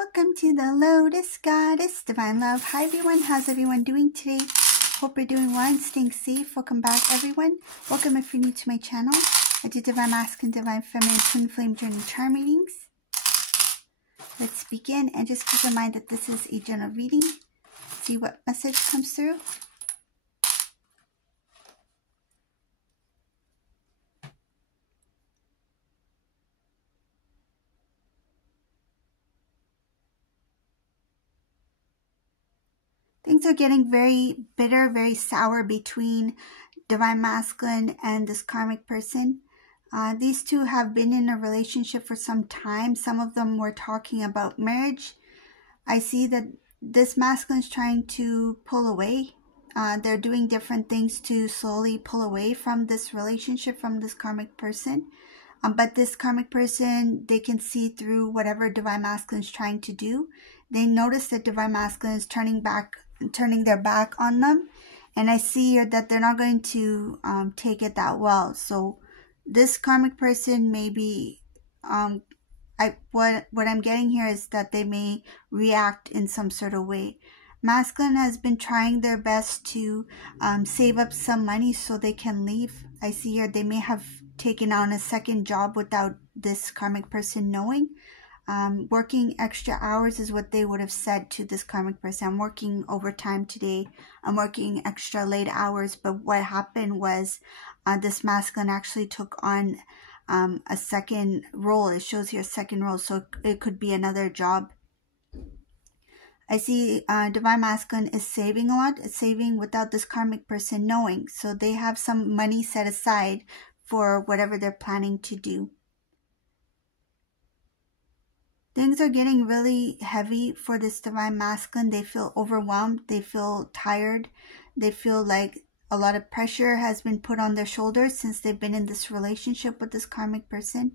Welcome to the Lotus Goddess, Divine Love. Hi everyone, how's everyone doing today? Hope you're doing well and staying safe. Welcome back everyone. Welcome if you're new to my channel. I do Divine Masculine, Divine Feminine, Twin Flame Journey Charm readings. Let's begin and just keep in mind that this is a general reading. See what message comes through. Things are getting very bitter, very sour between Divine Masculine and this karmic person. These two have been in a relationship for some time. Some of them were talking about marriage. I see that this masculine is trying to pull away. They're doing different things to slowly pull away from this relationship, from this karmic person. But this karmic person, they can see through whatever Divine Masculine is trying to do. They notice that Divine Masculine is turning their back on them. And I see here that they're not going to take it that well. So this karmic person may be, what I'm getting here is that they may react in some sort of way. Masculine has been trying their best to save up some money so they can leave. I see here they may have taken on a second job without this karmic person knowing. Working extra hours is what they would have said to this karmic person. I'm working overtime today. I'm working extra late hours. But what happened was this masculine actually took on a second role. It shows here a second role. So it could be another job. I see Divine Masculine is saving a lot. It's saving without this karmic person knowing. So they have some money set aside for whatever they're planning to do. Things are getting really heavy for this Divine Masculine. They feel overwhelmed. They feel tired. They feel like a lot of pressure has been put on their shoulders since they've been in this relationship with this karmic person.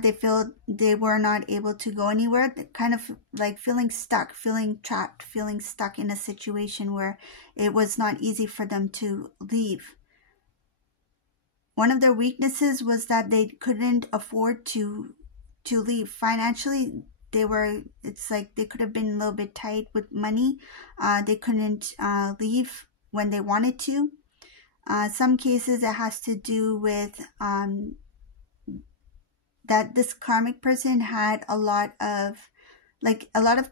They feel they were not able to go anywhere. They're kind of like feeling stuck, feeling trapped, feeling stuck in a situation where it was not easy for them to leave. One of their weaknesses was that they couldn't afford to leave. Financially, it's like they could have been a little bit tight with money. They couldn't leave when they wanted to. Some cases it has to do with that this karmic person had a lot of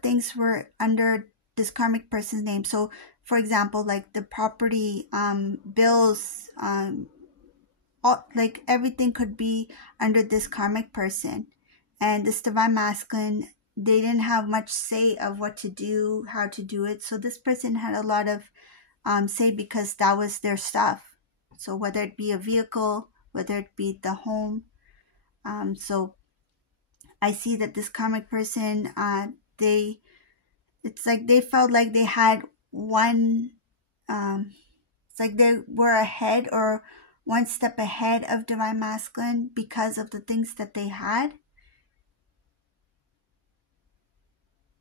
things were under this karmic person's name. So for example, like the property, bills, like everything could be under this karmic person. And this Divine Masculine, they didn't have much say of what to do, how to do it. So this person had a lot of say because that was their stuff. So whether it be a vehicle, whether it be the home. So I see that this karmic person, it's like they felt like they had one, it's like they were ahead or one step ahead of Divine Masculine because of the things that they had.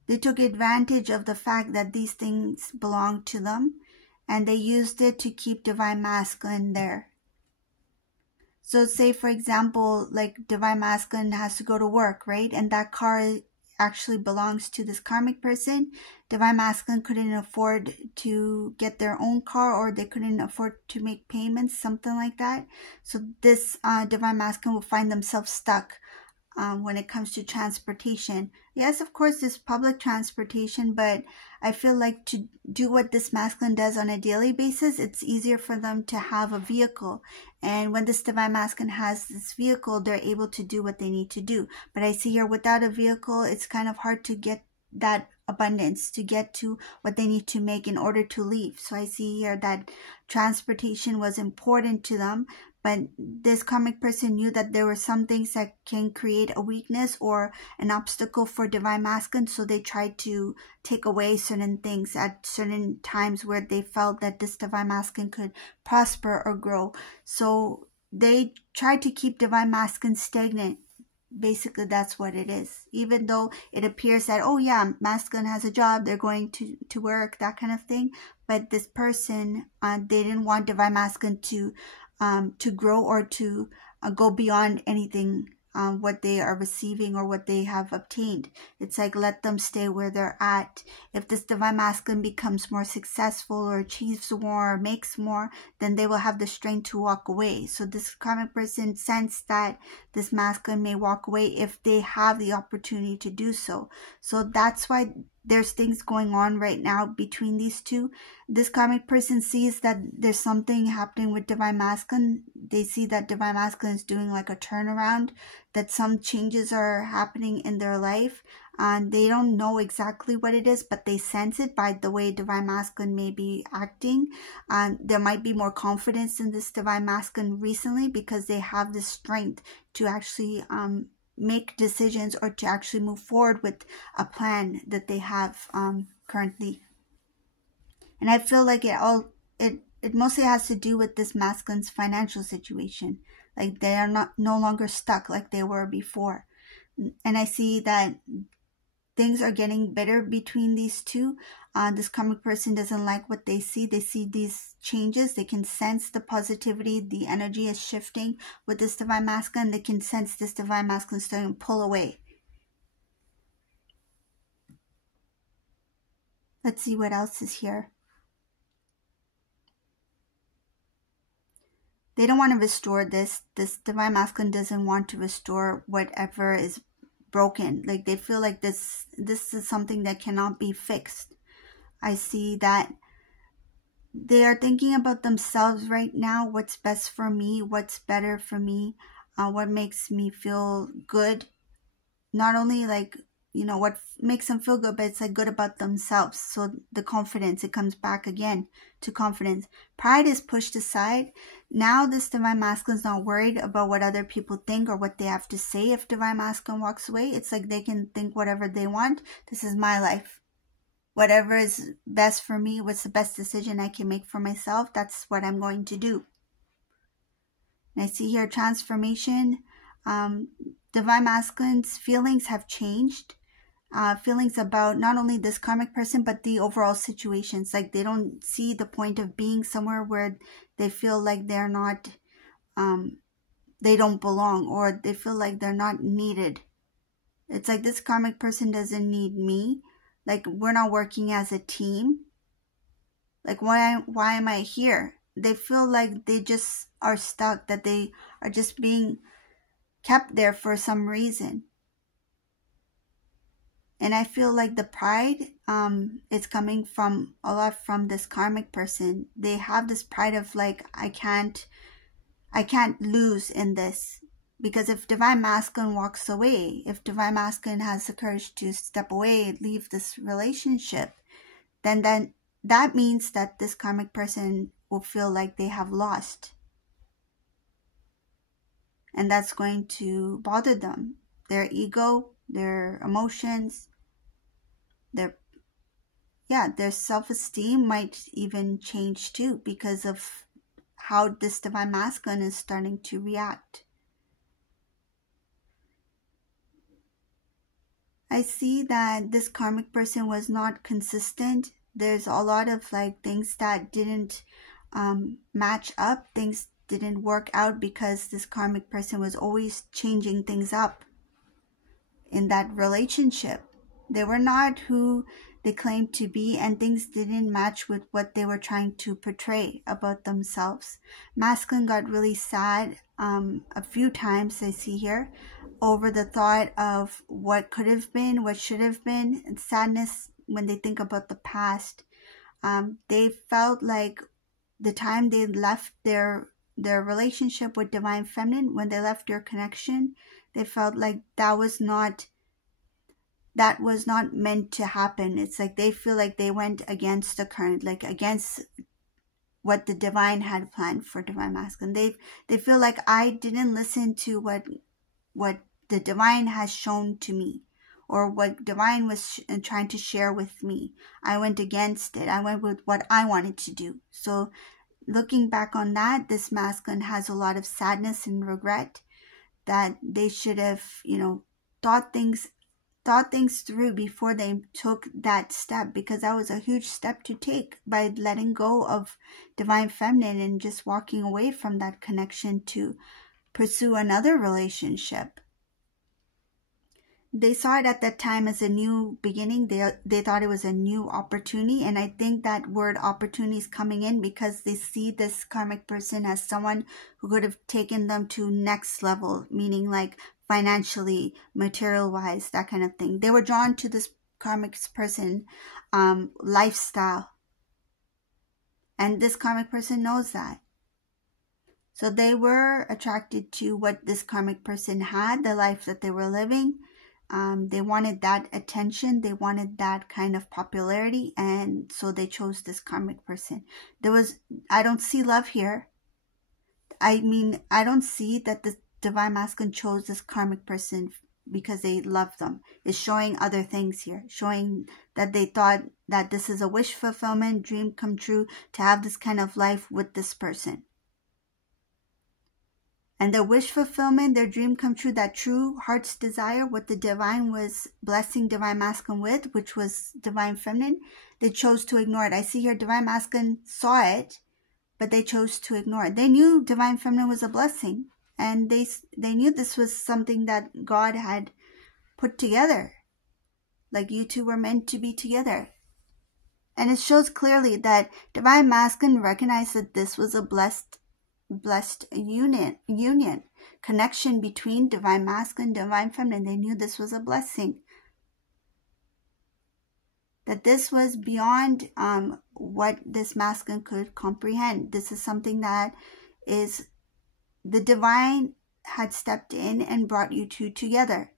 They took advantage of the fact that these things belonged to them, and they used it to keep Divine Masculine there. So say, for example, like Divine Masculine has to go to work, right? And that car actually belongs to this karmic person. Divine Masculine couldn't afford to get their own car, or they couldn't afford to make payments, something like that. So this Divine Masculine will find themselves stuck when it comes to transportation. Yes, of course, there's public transportation, but I feel like to do what this masculine does on a daily basis, it's easier for them to have a vehicle. And when this Divine Masculine has this vehicle, they're able to do what they need to do. But I see here without a vehicle, it's kind of hard to get that abundance, to get to what they need to make in order to leave. So I see here that transportation was important to them. But this karmic person knew that there were some things that can create a weakness or an obstacle for Divine Masculine. So they tried to take away certain things at certain times where they felt that this Divine Masculine could prosper or grow. So they tried to keep Divine Masculine stagnant. Basically, that's what it is. Even though it appears that, oh yeah, masculine has a job, they're going to work, that kind of thing. But this person, they didn't want Divine Masculine to grow or to go beyond anything what they are receiving or what they have obtained. It's like, let them stay where they're at. If this divine masculine becomes more successful or achieves more or makes more, then they will have the strength to walk away. So this karmic person sense that this masculine may walk away if they have the opportunity to do so. So that's why there's things going on right now between these two. This karmic person sees that there's something happening with divine masculine. They see that divine masculine is doing like a turnaround, that some changes are happening in their life. They don't know exactly what it is, but they sense it by the way divine masculine may be acting. There might be more confidence in this divine masculine recently because they have the strength to actually make decisions or to actually move forward with a plan that they have currently. And I feel like it mostly has to do with this masculine's financial situation. Like they are no longer stuck like they were before. And I see that things are getting better between these two. This karmic person doesn't like what they see. They see these changes. They can sense the positivity. The energy is shifting with this divine masculine. They can sense this divine masculine starting to pull away. Let's see what else is here. They don't want to restore this. This divine masculine doesn't want to restore whatever is broken. Like they feel like this is something that cannot be fixed. I see that they are thinking about themselves right now. What's best for me? What's better for me? What makes me feel good? Not only like, you know, what makes them feel good, but it's like good about themselves. So the confidence, it comes back again to confidence. Pride is pushed aside. Now this divine masculine is not worried about what other people think or what they have to say. If divine masculine walks away, it's like they can think whatever they want. This is my life. Whatever is best for me, what's the best decision I can make for myself, that's what I'm going to do. And I see here transformation. Divine masculine's feelings have changed. Feelings about not only this karmic person, but the overall situations. Like they don't see the point of being somewhere where they feel like they're not, they don't belong, or they feel like they're not needed. It's like this karmic person doesn't need me. Like we're not working as a team. Like why am I here? They feel like they just are stuck, that they are just being kept there for some reason. And I feel like the pride is coming from a lot from this karmic person. They have this pride of like, I can't lose in this. Because if divine masculine walks away, if divine masculine has the courage to step away, leave this relationship, then that means that this karmic person will feel like they have lost. And that's going to bother them. Their ego, their emotions, their self-esteem might even change too, because of how this divine masculine is starting to react. I see that this karmic person was not consistent. There's a lot of like things that didn't match up. Things didn't work out because this karmic person was always changing things up in that relationship. They were not who they claimed to be, and things didn't match with what they were trying to portray about themselves. Masculine got really sad a few times, I see here, over the thought of what could have been, what should have been, and sadness when they think about the past. They felt like the time they left their relationship with divine feminine, when they left their connection, they felt like that was not meant to happen. It's like they feel like they went against the current, like against what the divine had planned for divine masculine. They feel like I didn't listen to what the divine has shown to me, or what divine was trying to share with me. I went against it. I went with what I wanted to do. So looking back on that, this masculine has a lot of sadness and regret that they should have, thought things through before they took that step, because that was a huge step to take by letting go of divine feminine and just walking away from that connection to pursue another relationship. They saw it at that time as a new beginning. They thought it was a new opportunity. And I think that word opportunity is coming in because they see this karmic person as someone who could have taken them to next level, meaning like financially, material wise, that kind of thing. They were drawn to this karmic person lifestyle. And this karmic person knows that. So they were attracted to what this karmic person had, the life that they were living. They wanted that attention. They wanted that kind of popularity. And so they chose this karmic person. I don't see love here. I mean, I don't see that the Divine Masculine chose this karmic person because they love them. It's showing other things here. Showing that they thought that this is a wish fulfillment, dream come true, to have this kind of life with this person. And their wish fulfillment, their dream come true, that true heart's desire, what the divine was blessing Divine Masculine with, which was Divine Feminine, they chose to ignore it. I see here Divine Masculine saw it, but they chose to ignore it. They knew Divine Feminine was a blessing, and they knew this was something that God had put together. Like you two were meant to be together. And it shows clearly that Divine Masculine recognized that this was a blessed union, connection between Divine Masculine, Divine Feminine. They knew this was a blessing. That this was beyond what this masculine could comprehend. This is something that is the divine had stepped in and brought you two together.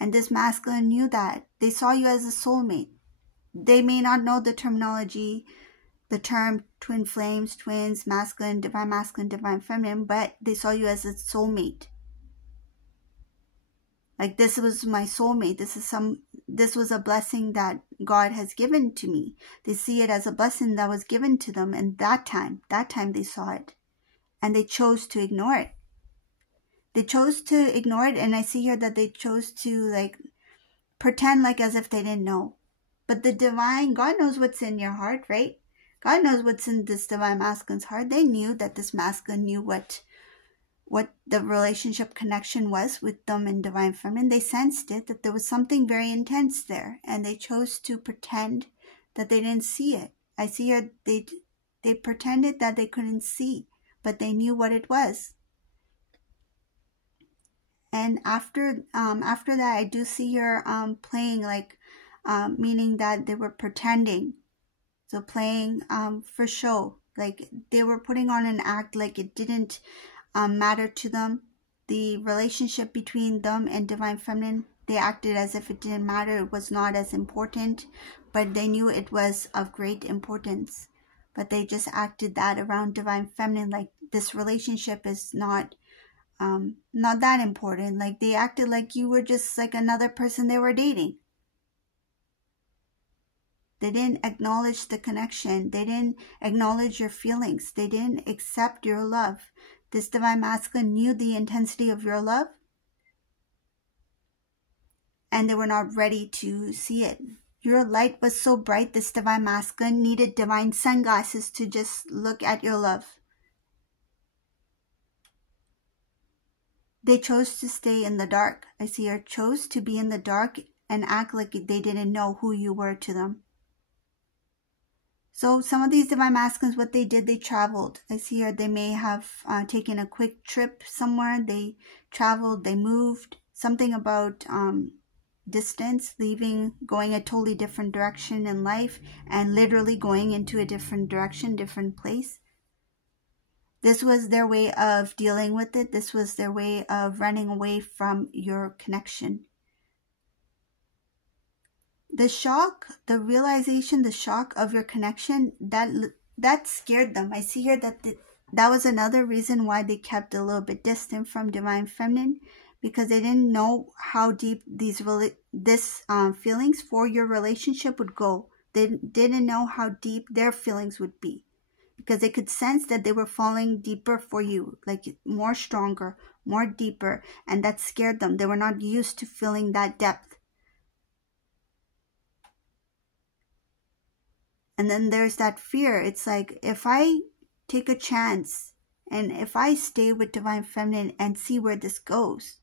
And this masculine knew that. They saw you as a soulmate. They may not know the terminology, the term twin flames, twins, masculine, Divine Feminine, but they saw you as a soulmate. Like, this was my soulmate. This was a blessing that God has given to me. They see it as a blessing that was given to them. And that time they saw it. And they chose to ignore it. They chose to ignore it. And I see here that they chose to like pretend like as if they didn't know. But the divine, God knows what's in your heart, right? God knows what's in this Divine Masculine's heart. They knew that this masculine knew what the relationship connection was with them and Divine Feminine. They sensed it, that there was something very intense there. And they chose to pretend that they didn't see it. I see here they pretended that they couldn't see, but they knew what it was. And after that, I do see here playing like, meaning that they were pretending. So playing for show, like they were putting on an act like it didn't matter to them. The relationship between them and Divine Feminine, they acted as if it didn't matter. It was not as important, but they knew it was of great importance. But they just acted that around Divine Feminine, like this relationship is not that important. Like they acted like you were just like another person they were dating. They didn't acknowledge the connection. They didn't acknowledge your feelings. They didn't accept your love. This Divine Masculine knew the intensity of your love, and they were not ready to see it. Your light was so bright, this Divine Masculine needed divine sunglasses to just look at your love. They chose to stay in the dark. I see her chose to be in the dark and act like they didn't know who you were to them. So some of these Divine Masculines, what they did, they traveled. I see here they may have taken a quick trip somewhere. They traveled, they moved. Something about distance, leaving, going a totally different direction in life, and literally going into a different direction, different place. This was their way of dealing with it. This was their way of running away from your connection. The shock, the realization, the shock of your connection, that scared them. I see here that that was another reason why they kept a little bit distant from Divine Feminine, because they didn't know how deep these feelings for your relationship would go. They didn't know how deep their feelings would be, because they could sense that they were falling deeper for you, like more stronger, more deeper, and that scared them. They were not used to feeling that depth. And then there's that fear. It's like, if I take a chance and if I stay with Divine Feminine and see where this goes,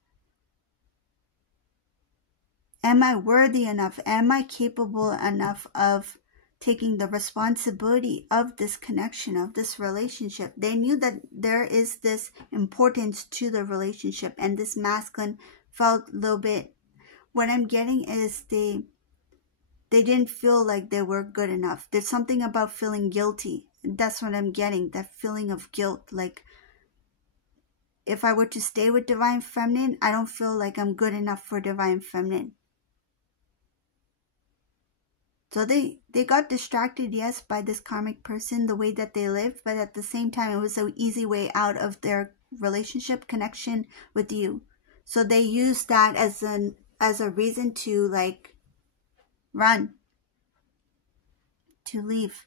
am I worthy enough? Am I capable enough of taking the responsibility of this connection, of this relationship? They knew that there is this importance to the relationship, and this masculine felt a little bit, what I'm getting is they didn't feel like they were good enough. There's something about feeling guilty. That's what I'm getting, that feeling of guilt. Like, if I were to stay with Divine Feminine, I don't feel like I'm good enough for Divine Feminine. So they got distracted, yes, by this karmic person, the way that they lived, but at the same time, it was an easy way out of their relationship connection with you. So they used that as a reason to, like, run, to leave.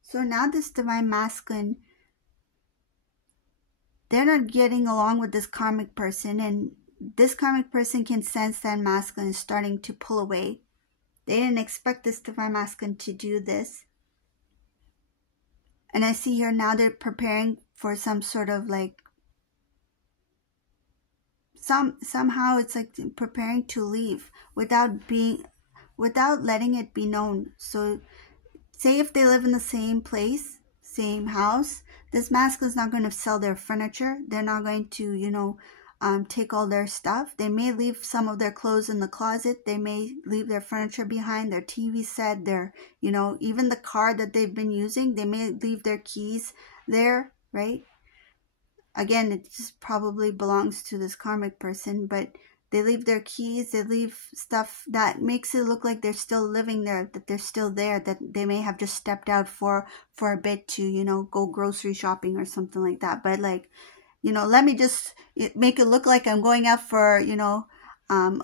So now this Divine Masculine, they're not getting along with this karmic person, and this karmic person can sense that masculine is starting to pull away. They didn't expect this Divine Masculine to do this. And I see here now they're preparing for some sort of, like, somehow it's like preparing to leave without letting it be known. So say if they live in the same place, same house, this masculine is not going to sell their furniture. They're not going to, take all their stuff. They may leave some of their clothes in the closet. They may leave their furniture behind, their TV set, their, even the car that they've been using. They may leave their keys there, right? Again, it just probably belongs to this karmic person, but they leave their keys, they leave stuff that makes it look like they're still living there, that they're still there, that they may have just stepped out for a bit to, go grocery shopping or something like that. But, like, let me just make it look like I'm going out for, a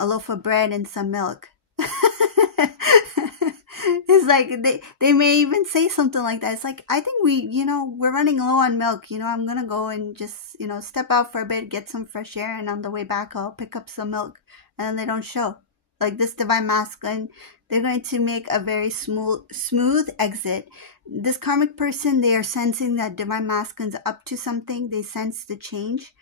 loaf of bread and some milk. It's like they may even say something like that. It's like, I think we're running low on milk. I'm going to go and just, step out for a bit, get some fresh air. And on the way back, I'll pick up some milk. And then they don't show. Like this Divine Masculine, they're going to make a very smooth exit. This karmic person, they are sensing that Divine Masculine's up to something. They sense the change.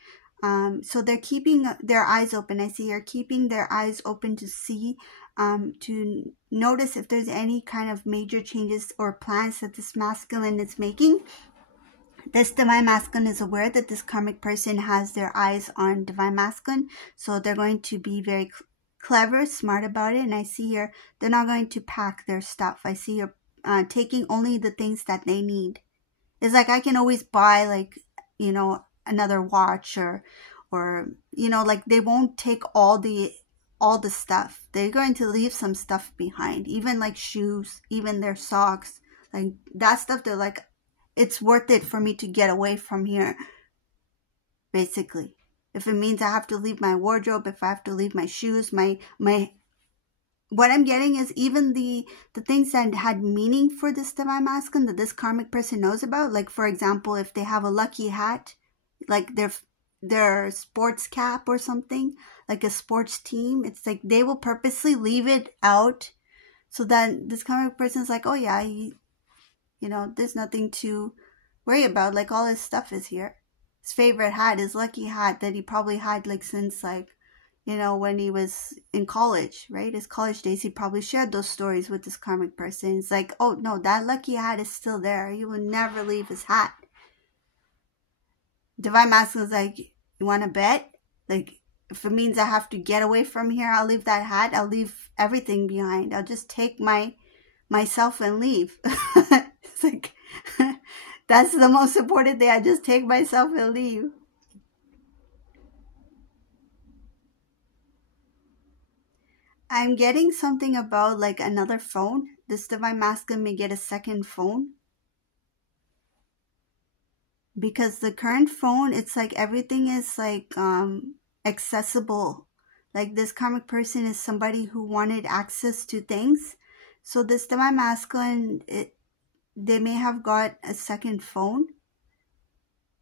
So they're keeping their eyes open. I see here keeping their eyes open to see, to notice if there's any kind of major changes or plans that this masculine is making. This Divine Masculine is aware that this karmic person has their eyes on Divine Masculine. So they're going to be very clever, smart about it. And I see here they're not going to pack their stuff. I see here taking only the things that they need. It's like I can always buy, like, another watch or like they won't take all the stuff. They're going to leave some stuff behind, even like shoes, even their socks, like that stuff. They're like, it's worth it for me to get away from here, basically. If it means I have to leave my wardrobe, if I have to leave my shoes, my what I'm getting is even the things that had meaning for this Divine Masculine that this karmic person knows about. Like, for example, if they have a lucky hat, like their sports cap or something, like a sports team, it's like they will purposely leave it out so that this karmic person is like, oh yeah, there's nothing to worry about. Like, all his stuff is here. His favorite hat, his lucky hat that he probably had like since like, when he was in college, right? His college days, he probably shared those stories with this karmic person. It's like, oh no, that lucky hat is still there. He will never leave his hat. Divine Masculine is like, you want to bet? Like, if it means I have to get away from here, I'll leave that hat. I'll leave everything behind. I'll just take myself and leave. It's like, that's the most important thing. I just take myself and leave. I'm getting something about like another phone. This Divine Masculine may get a second phone. Because the current phone, it's like everything is like accessible. Like this karmic person is somebody who wanted access to things. So this Divine Masculine, they may have got a second phone.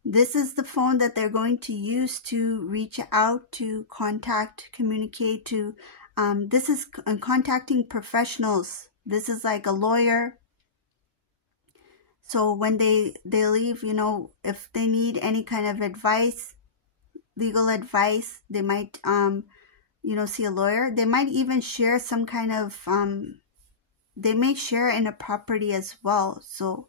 This is the phone that they're going to use to reach out, to contact, communicate, to this is contacting professionals. This is like a lawyer. So when they leave, you know, if they need any kind of advice, legal advice, they might you know, see a lawyer. They might even share some kind of they may share in a property as well. So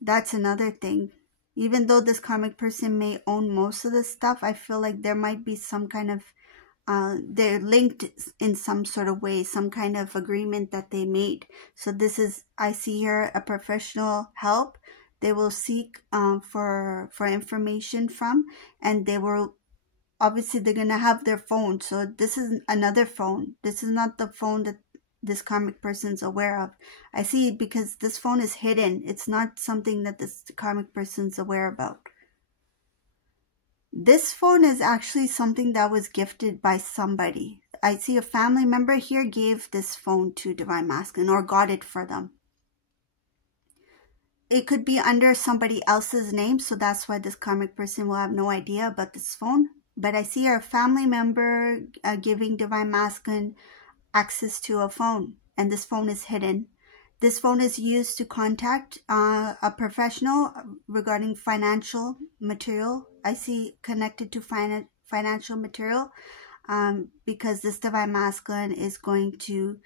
that's another thing. Even though this karmic person may own most of the stuff, I feel like there might be some kind of they're linked in some sort of way, some kind of agreement that they made. So this is, I see here, a professional help they will seek for information from, and they will, obviously they're going to have their phone. So this is another phone. This is not the phone that this karmic person's aware of. I see, because this phone is hidden. It's not something that this karmic person's aware about. This phone is actually something that was gifted by somebody. I see a family member here gave this phone to Divine Masculine or got it for them. It could be under somebody else's name, so that's why this karmic person will have no idea about this phone. But I see a family member giving Divine Masculine access to a phone, and this phone is hidden. This phone is used to contact a professional regarding financial material. I see connected to financial material because this Divine Masculine is going to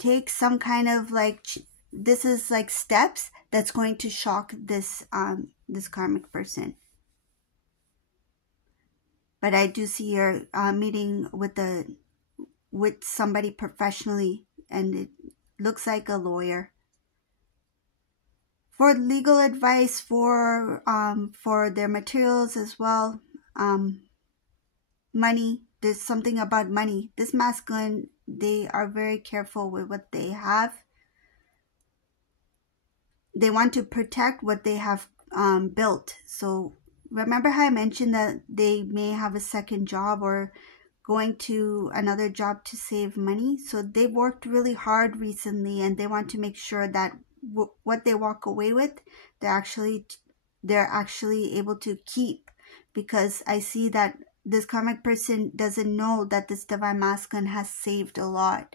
take some kind of like, this is like steps that's going to shock this this karmic person. But I do see her meeting with somebody professionally, and it looks like a lawyer. For legal advice, for their materials as well, money. There's something about money. This masculine, they are very careful with what they have. They want to protect what they have built. So remember how I mentioned that they may have a second job or going to another job to save money. So they've worked really hard recently, and they want to make sure that what they walk away with, they're actually able to keep. Because I see that this karmic person doesn't know that this Divine Masculine has saved a lot.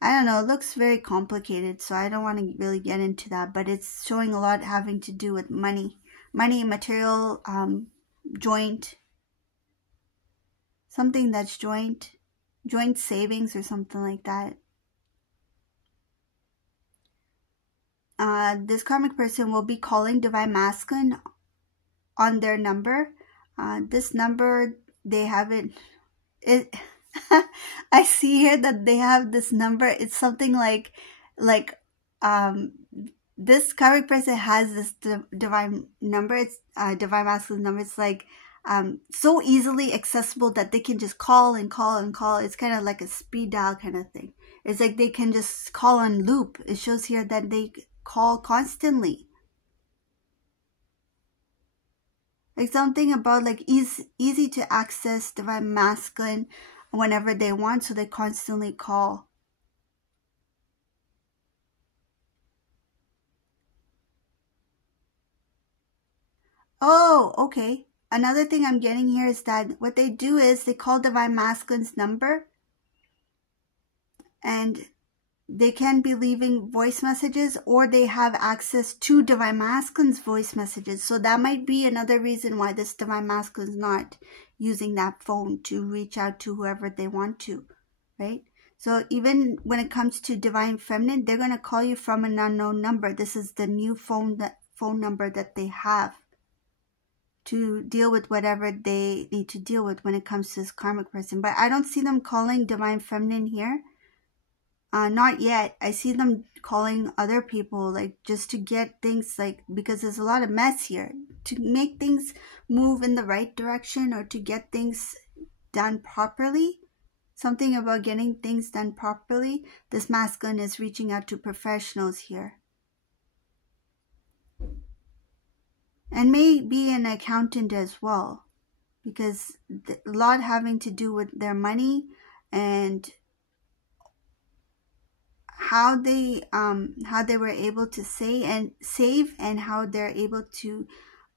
I don't know, it looks very complicated, so I don't want to really get into that, but it's showing a lot having to do with money, material, joint, something that's joint savings or something like that. This karmic person will be calling Divine Masculine on their number. This number, they have it I see here that they have this number. It's something like this karmic person has this divine number. It's Divine Masculine number. It's like so easily accessible that they can just call and call and call. It's kind of like a speed dial kind of thing. It's like they can just call on loop. It shows here that they call constantly. Like something about like easy to access Divine Masculine whenever they want, so they constantly call. Oh, okay. Another thing I'm getting here is that what they do is they call Divine Masculine's number, and they can be leaving voice messages, or they have access to Divine Masculine's voice messages. So that might be another reason why this Divine Masculine is not using that phone to reach out to whoever they want to, right? So even when it comes to Divine Feminine, they're going to call you from an unknown number. This is the new phone number that they have to deal with whatever they need to deal with when it comes to this karmic person. But I don't see them calling Divine Feminine here. Not yet. I see them calling other people, like just to get things, like, because there's a lot of mess here. To make things move in the right direction, or to get things done properly. Something about getting things done properly. This masculine is reaching out to professionals here. And may be an accountant as well, because a lot having to do with their money and how they were able to save and how they're able to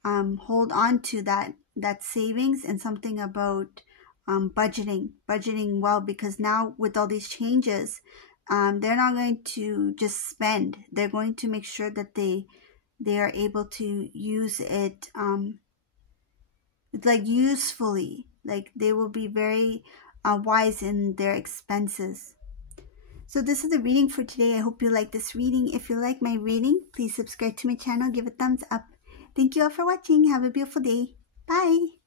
hold on to that savings, and something about budgeting well, because now with all these changes, they're not going to just spend. They're going to make sure that they are able to use it like usefully. Like they will be very wise in their expenses. So this is the reading for today. I hope you like this reading. If you like my reading, please subscribe to my channel, give a thumbs up. Thank you all for watching. Have a beautiful day. Bye.